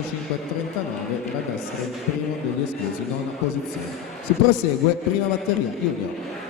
5,39 ad essere il primo degli esclusi, nona posizione. Si prosegue, prima batteria, Junior.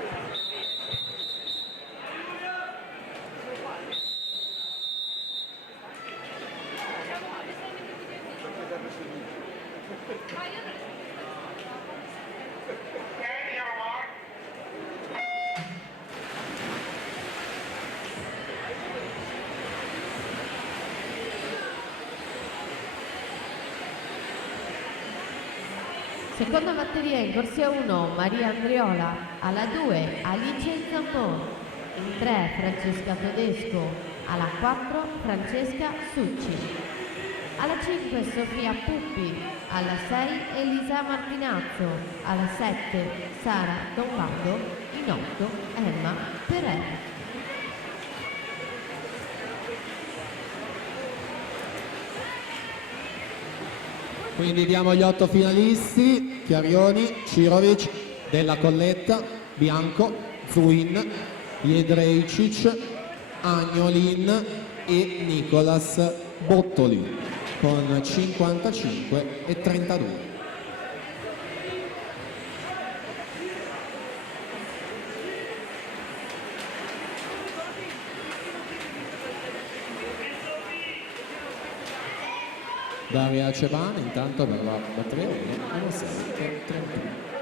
Seconda batteria in corsia 1 Maria Andriola, alla 2 Alice Zampon, in 3 Francesca Todesco, alla 4 Francesca Succi, alla 5 Sofia Puppi, alla 6 Elisa Martinazzo, alla 7 Sara Dombardo, in 8 Emma Perez. Quindi diamo gli 8 finalisti: Chiarioni, Cirovic, Della Colletta, Bianco, Zuin, Jedrejcic, Agnolin e Nicolas Bottoli con 55 e 32. Daria Cebane intanto per la batteria 1, 1,6 e 31.